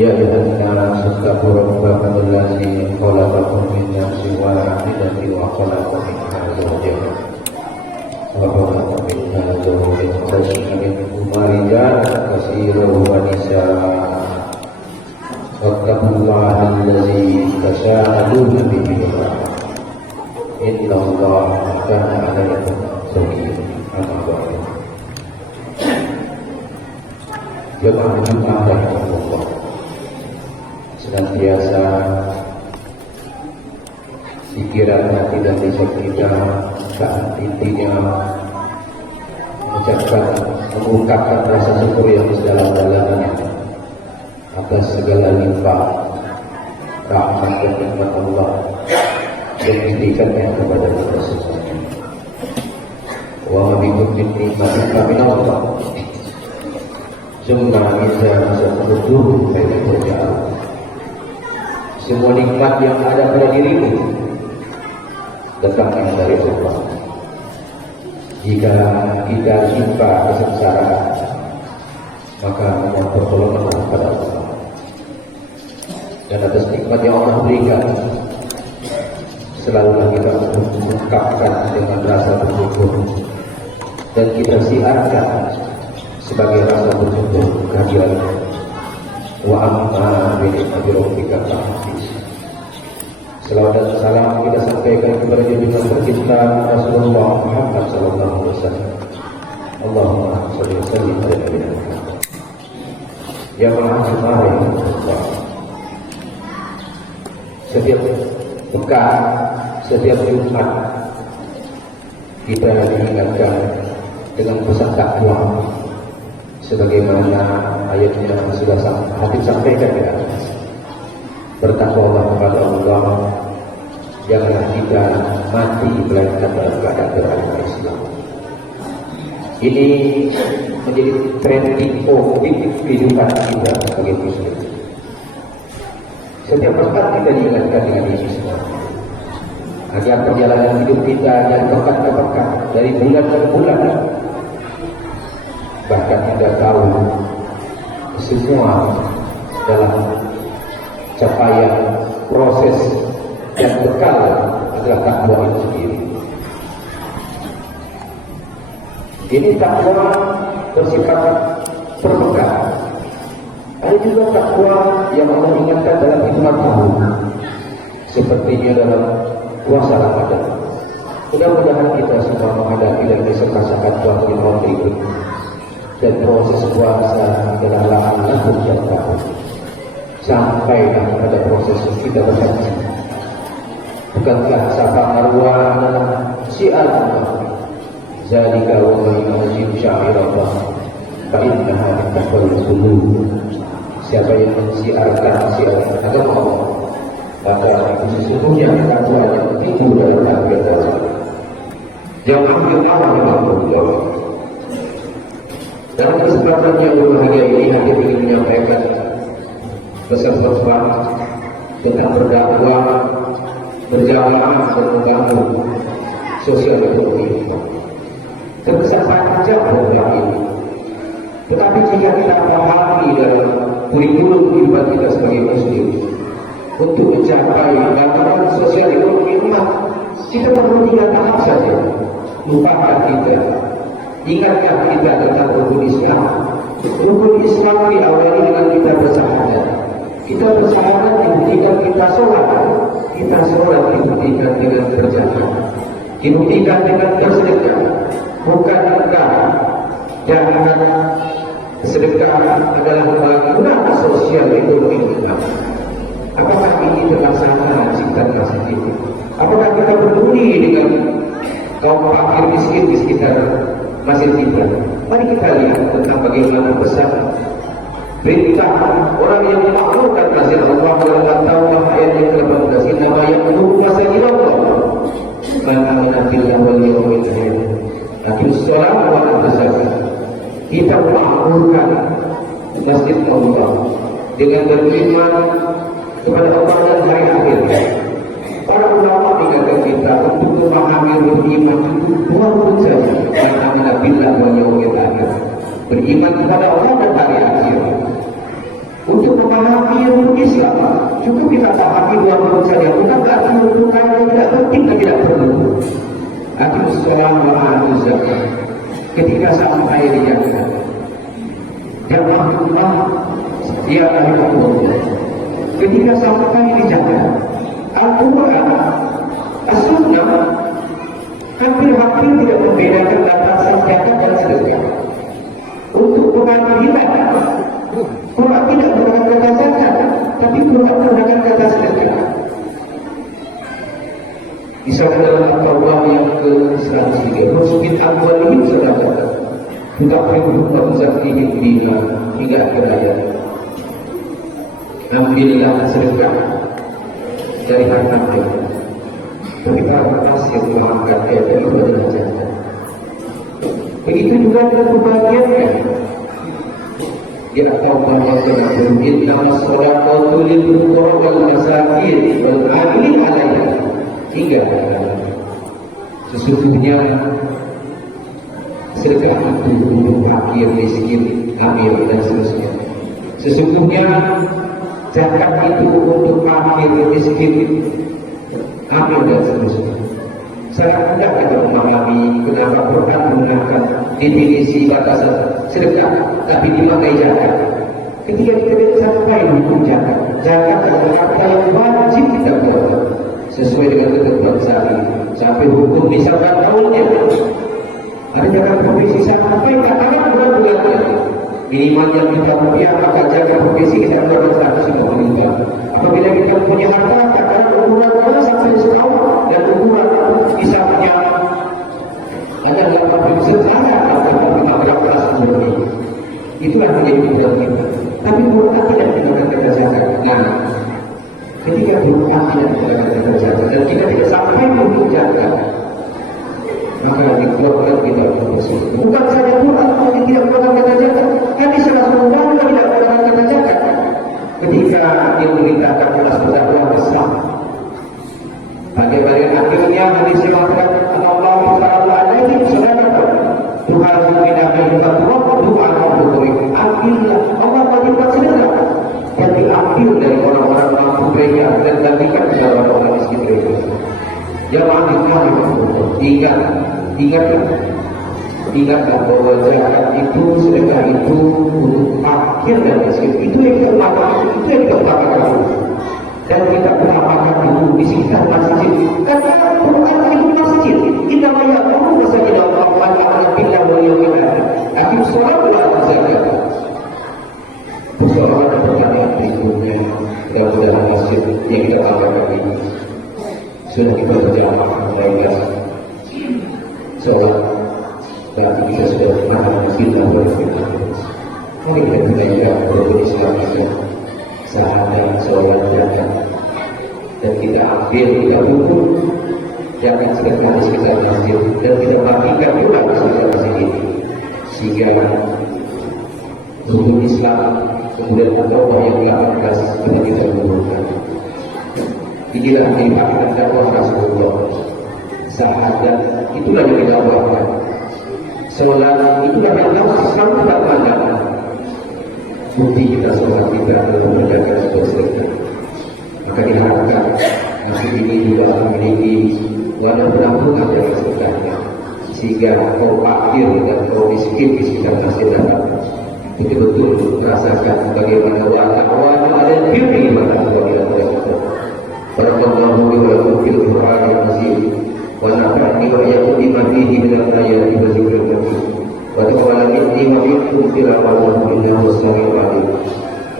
Ya ayyuhan-nas ittaqu rabbakum allazi khalaqakum min nafsin wahidatin wa khalaqa minha zawjaha wa khalaqa minha zawjaha rijalan katsiran wa nisaa wattaqullaha allazi tasaaluna bihi innallaha kana 'alaykum shahidan. Amma ba'du. Jemaah Jumat Allah senantiasa pikiran hati dan lisan kita saat intinya mengungkapkan rasa syukur yang sedalam-dalamnya atas segala limpah rahmat dan nikmat Allah yang diberikannya kepada kita semuanya. Wa bikum min nikmatin min Allah. Semua bisa bersyukur kepada Allah. Semua nikmat yang ada pada dirimu datangnya dari Allah. Jika kita jumpa kesengsaraan, maka mohon pertolongan kepada Allah. Dan atas nikmat yang Allah berikan, selalulah kita mengungkapkan dengan rasa bersyukur dan kita siarkan sebagai rasa bersyukur kehadiran wa amma bi ni'mati rabbika fahaddits. Selawat dan salam kita sampaikan kepada junjungan tercinta Rasulullah Muhammad sallallahu alaihi wasallam. Allahumma shalli wa sallim ala nabiyyina Muhammad. Ya Allah, setiap pekan, setiap Jumat kita diingatkan dengan pesan takwa sebagaimana ayatnya sudah Habib sampaikan ya. Bertakwalah kepada Allah, janganlah kita mati melainkan dalam keadaan beragama Islam. Ini menjadi trending topik kehidupan kita sebagai Muslim. Setiap pekan kita diingatkan dengan ini semua, agar perjalanan hidup kita dari pekan ke pekan, dari bulan ke bulan, bahkan kita tahu semua dalam capaian proses yang bekal adalah takwa itu sendiri. Ini takwa bersifat berbekal. Ada juga takwa yang Allah ingatkan dalam hikmah tahun, sepertinya dalam puasa Ramadan. Mudah-mudahan kita semua menghadapi dan bisa merasakan puasa di tahun berikut. Dan proses puasa adalah lahan yang baru sampai pada proses kita bersaksi. Bukankah safa marwa adalah syiar Allah? Zalika wa man yu'azzim sya'irallah fa innaha min taqwal qulub. Siapa yang mensiarkan syiar agama Allah, maka sesungguhnya takwa yang timbul dalam hati Allah. Jangan ketawa dengan Allah. Dalam kesempatan yang berbahagia ini, Habib ingin menyampaikan pesan khutbah tentang berdakwah berjamaah dan membangun sosial ekonomi. Terbesar panjang program ini. Tetapi jika kita pahami dalam kurikulum kehidupan kita sebagai Muslim, untuk mencapai gambaran sosial ekonomi umat, kita perlu 3 tahap saja. Lupakan kita, ingatkan kita tentang rukun Islam. Rukun Islam diawali dengan kita bersahadat. Kita bersahadat dibuktikan kita sholat. Kita sholat dibuktikan dengan berjamaah, dibuktikan dengan bersedekah. Bukan engkau dan sedekah adalah bangunan sosial ekonomi kita. Apakah ini terlaksana ciptaan masa ini? Apakah kita peduli dengan kaum fakir miskin di sekitar masjid kita? Mari kita lihat tentang bagaimana besar perintah orang yang memakmurkan masjid Allah dalam At-Taubah ayat yang ke-18. Innama ya'muru masajid Allah man amana billahi wal yawmil akhir. Akhirus sholat wa al-zakat. Kita memakmurkan masjid Allah dengan beriman kepada Allah dan hari akhir. Para ulama mengingatkan kita untuk memahami beriman itu 2 huruf saja. Man amana billahi wal yawmil akhir. Beriman kepada Allah dan hari akhir. Untuk memahami ilmu Islam, cukup kita pahami 2 huruf saja. Bukan berarti untuk yang tidak penting dan tidak perlu. Akhirus sholat wa al-zakat. Ketika sampai di Jakarta, jamaah dia ahli Allah. Ketika sampai di Jakarta, Al-Quran, As-Sunnah hampir-hampir tidak membedakan antara zakat dan sedekah. Untuk pengadilan, Quran tidak menggunakan kata zakat, tapi Quran menggunakan kata sedekah. Misalnya dalam At-Taubah yang ke-103, Rusbin Al-Walihim sedekah, tidak perlu zakihim bima, hingga akhir ayat. Alhamdulillah sedekah dari harta kita. Tapi kalau masih mengangkat dari ibadah zakat. Begitu juga dengan pembagiannya. Di At-Taubah yang ke-6, innamas shadaqatu lil fuqara wal masakin wal 'amilin 'alaiha. Hingga sesungguhnya sedekah itu untuk fakir, miskin, amil dan seterusnya. Sesungguhnya zakat itu untuk fakir, miskin, amil dan seterusnya. Sangat mudah kita memahami kenapa Quran menggunakan definisi batasan sedekah, tapi dimaknai zakat. Ketika kita sampai hukum zakat, zakat adalah harta yang wajib kita keluarkan sesuai dengan ketentuan syariat. Sampai hukum misalkan tahunnya, ada zakat profesi sampai katakan bulan-bulannya. Minimalnya Rp3, maka zakat profesi kita keluarkan Rp150. Apabila kita punya harta, katakan ukuran sampai setahun dan ukuran bisa punya ada 80 setara atau 15 lebih. Itulah menjadi kebutuhan kita. Tapi Quran tidak menggunakan kata zakat. Nah, ketika Quran tidak menggunakan kata zakat dan kita tidak sampai untuk zakat, maka dikeluarkan kita tersebut. Bukan saja Quran yang tidak menggunakan kata zakat, hadis Rasulullah juga tidak menggunakan kata zakat. Ketika dia memberitakan kelas berdakwah besar, bagaimana akhirnya hadis yang mengatakan Allah Subhanahu alaihi wasallam Tuhan tidak minta doa ambillah Allah wajibkan sedekah yang diambil dari orang-orang mampu kaya dan bagikan kepada orang miskin mereka. Jamaah ingatlah bahwa zakat itu, sedekah itu untuk fakir dan miskin. Itu yang kita utamakan, itu yang kita utamakan. Dan kita utamakan itu di sekitar masjid. Karena Quran itu masjid. Innama ya'muru masajid Allah man amana billahi wal yawmil akhir. Akhir sholat wa zakat. Persoalan dan pertanyaan berikutnya dalam masjid yang kita utamakan ini sudah kita berjamaah baiklah sholat. Berarti kita sudah pernah kita berfirman. Mari kita belajar rukun Islam itu sahadat, sholat, zakat, dan kita ambil, kita hukum zakat sedekah di sekitar masjid dan kita bagikan pula di sekitar masjid ini, sehingga rukun Islam kemudian At-Taubah yang ke-18 kita gunakan. Inilah kehidupan dakwah Rasulullah. Sahadat itulah yang didakwahkan. Sholat itulah yang sama tak pandang. Bukti kita sholat kita adalah menjaga dosa. Maka diharapkan nasib ini juga memiliki wadah penampungan yang sebenarnya, sehingga kaum fakir dan kaum miskin di sekitar nasib dapat betul-betul merasakan bagaimana dakwah ada diri pada Allah yang terhadap. Barakallahu li wa lakum fil Qur'anil azim wa nafa'ani wa iyyakum bima fihi min al-ayati wa dzikril hakim. Wa taqabbal minni wa minkum tilawatahu innahu samii'un 'aliim.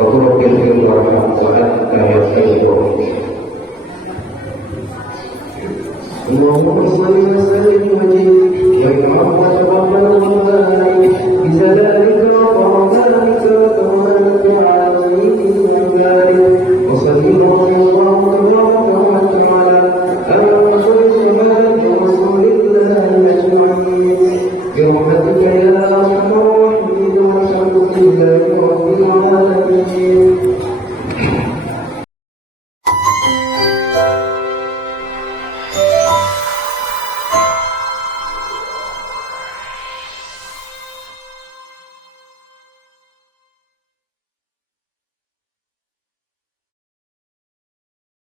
Wa qul rabbi ighfir warham wa anta khairur rahimin. Allahumma shalli wa sallim wa barik ya Muhammad wa barik bi zalalika wa rahmatika wa tawfiqika alayhi wa barik wa sallallahu برحمتك يا أرحم